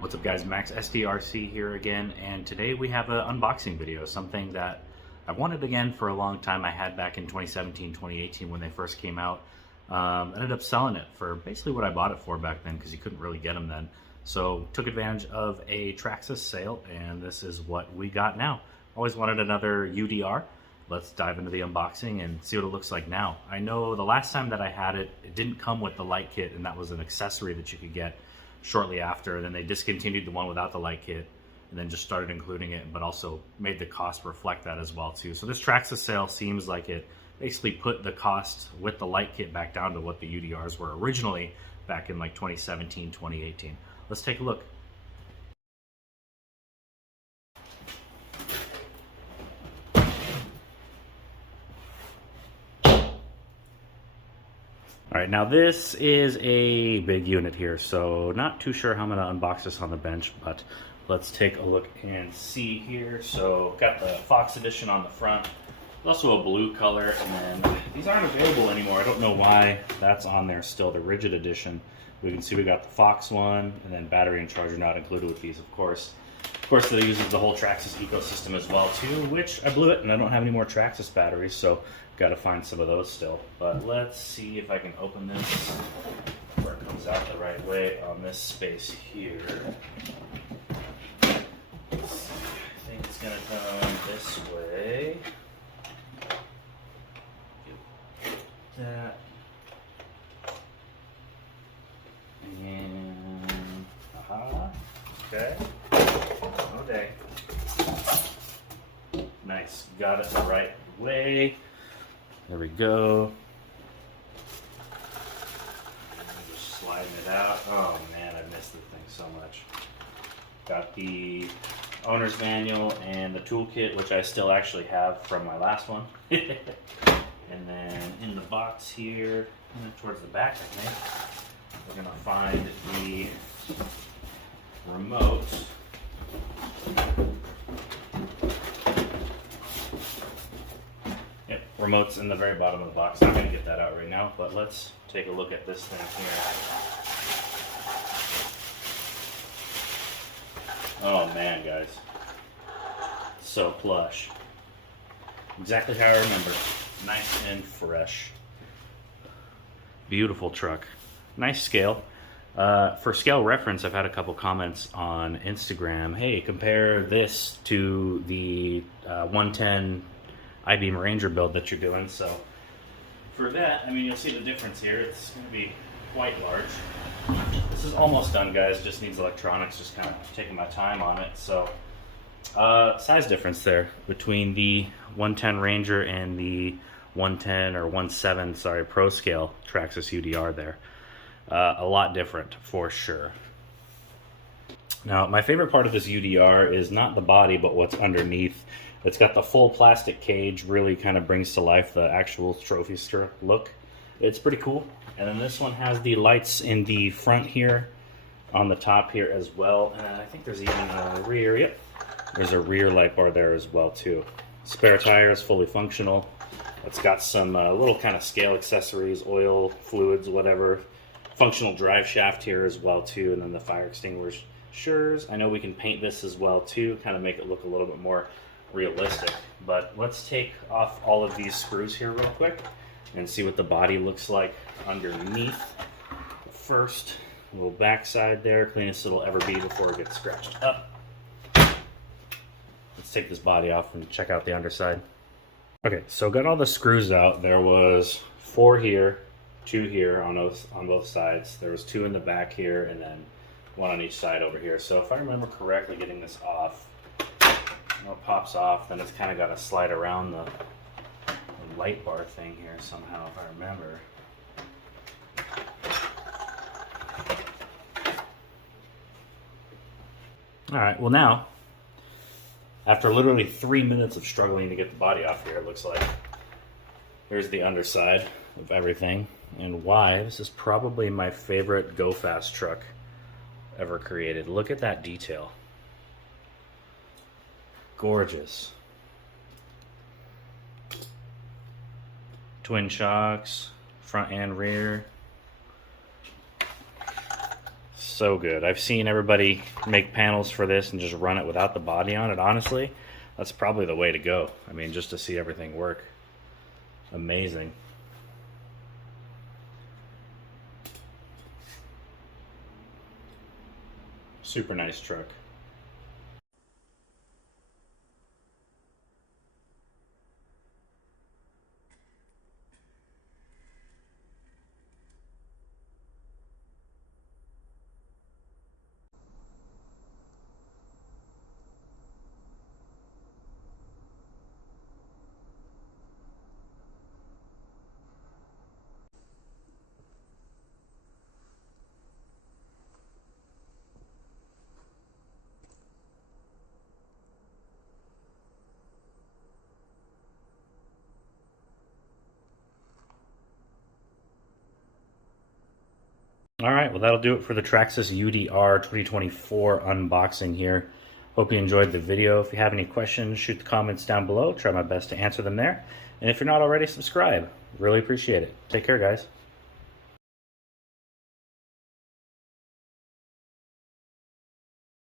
What's up guys, Max SDRC here again, and today we have an unboxing video, something that I've wanted again for a long time. I had back in 2017, 2018 when they first came out. Ended up selling it for basically what I bought it for back then because you couldn't really get them then. So took advantage of a Traxxas sale, and this is what we got now. Always wanted another UDR. Let's dive into the unboxing and see what it looks like now. I know the last time that I had it, it didn't come with the light kit, and that was an accessory that you could get shortly after, and then they discontinued the one without the light kit and then just started including it, but also made the cost reflect that as well too. So this Traxxas sale seems like it basically put the cost with the light kit back down to what the UDRs were originally back in like 2017, 2018. Let's take a look. All right, now this is a big unit here, so not too sure how I'm gonna unbox this on the bench, but let's take a look and see here. So got the Fox edition on the front. There's also a blue color, and then these aren't available anymore. I don't know why that's on there still, the rigid edition. We can see we got the Fox one, and then battery and charger not included with these, of course. Of course, it uses the whole Traxxas ecosystem as well too, which I blew it, and I don't have any more Traxxas batteries, so got to find some of those still. But let's see if I can open this where it comes out the right way on this space here. I think it's gonna come this way. Get that. And aha. Okay. Oh dang. Nice. Got it the right way. There we go. Just sliding it out. Oh man, I missed the thing so much. Got the owner's manual and the toolkit, which I still actually have from my last one. And then in the box here, towards the back, I think, we're gonna find the remote. Remote's in the very bottom of the box. I'm not gonna get that out right now, but let's take a look at this thing here. Oh man, guys. So plush. Exactly how I remember. Nice and fresh. Beautiful truck. Nice scale. For scale reference, I've had a couple comments on Instagram. Hey, compare this to the 110 I-Beam Ranger build that you're doing. So for that, I mean, you'll see the difference here. It's going to be quite large. This is almost done, guys. Just needs electronics. Just kind of taking my time on it. So size difference there between the 110 Ranger and the 110 or 17, sorry, Pro Scale Traxxas UDR there. A lot different for sure. Now, my favorite part of this UDR is not the body, but what's underneath. It's got the full plastic cage, really kind of brings to life the actual trophyster look. It's pretty cool. And then this one has the lights in the front here, on the top here as well. And I think there's even a rear, yep. There's a rear light bar there as well too. Spare tire is fully functional. It's got some little kind of scale accessories, oil, fluids, whatever. Functional drive shaft here as well too, and then the fire extinguishers. I know we can paint this as well too, kind of make it look a little bit more realistic. But let's take off all of these screws here real quick and see what the body looks like underneath. First, a little backside there, cleanest it'll ever be before it gets scratched up. Let's take this body off and check out the underside. Okay, so got all the screws out. There was 4 here, 2 here on both sides. There was 2 in the back here, and then 1 on each side over here. So if I remember correctly, getting this off, it pops off, then it's kind of got to slide around the light bar thing here somehow, if I remember. All right, well now, after literally 3 minutes of struggling to get the body off here, it looks like here's the underside of everything, and why this is probably my favorite Go Fast truck ever created. Look at that detail. Gorgeous. Twin shocks, front and rear. So good. I've seen everybody make panels for this and just run it without the body on it. Honestly, that's probably the way to go. I mean, just to see everything work. Amazing. Super nice truck. All right, well, that'll do it for the Traxxas UDR 2024 unboxing here. Hope you enjoyed the video. If you have any questions, shoot the comments down below. Try my best to answer them there. And if you're not already, subscribe. Really appreciate it. Take care, guys.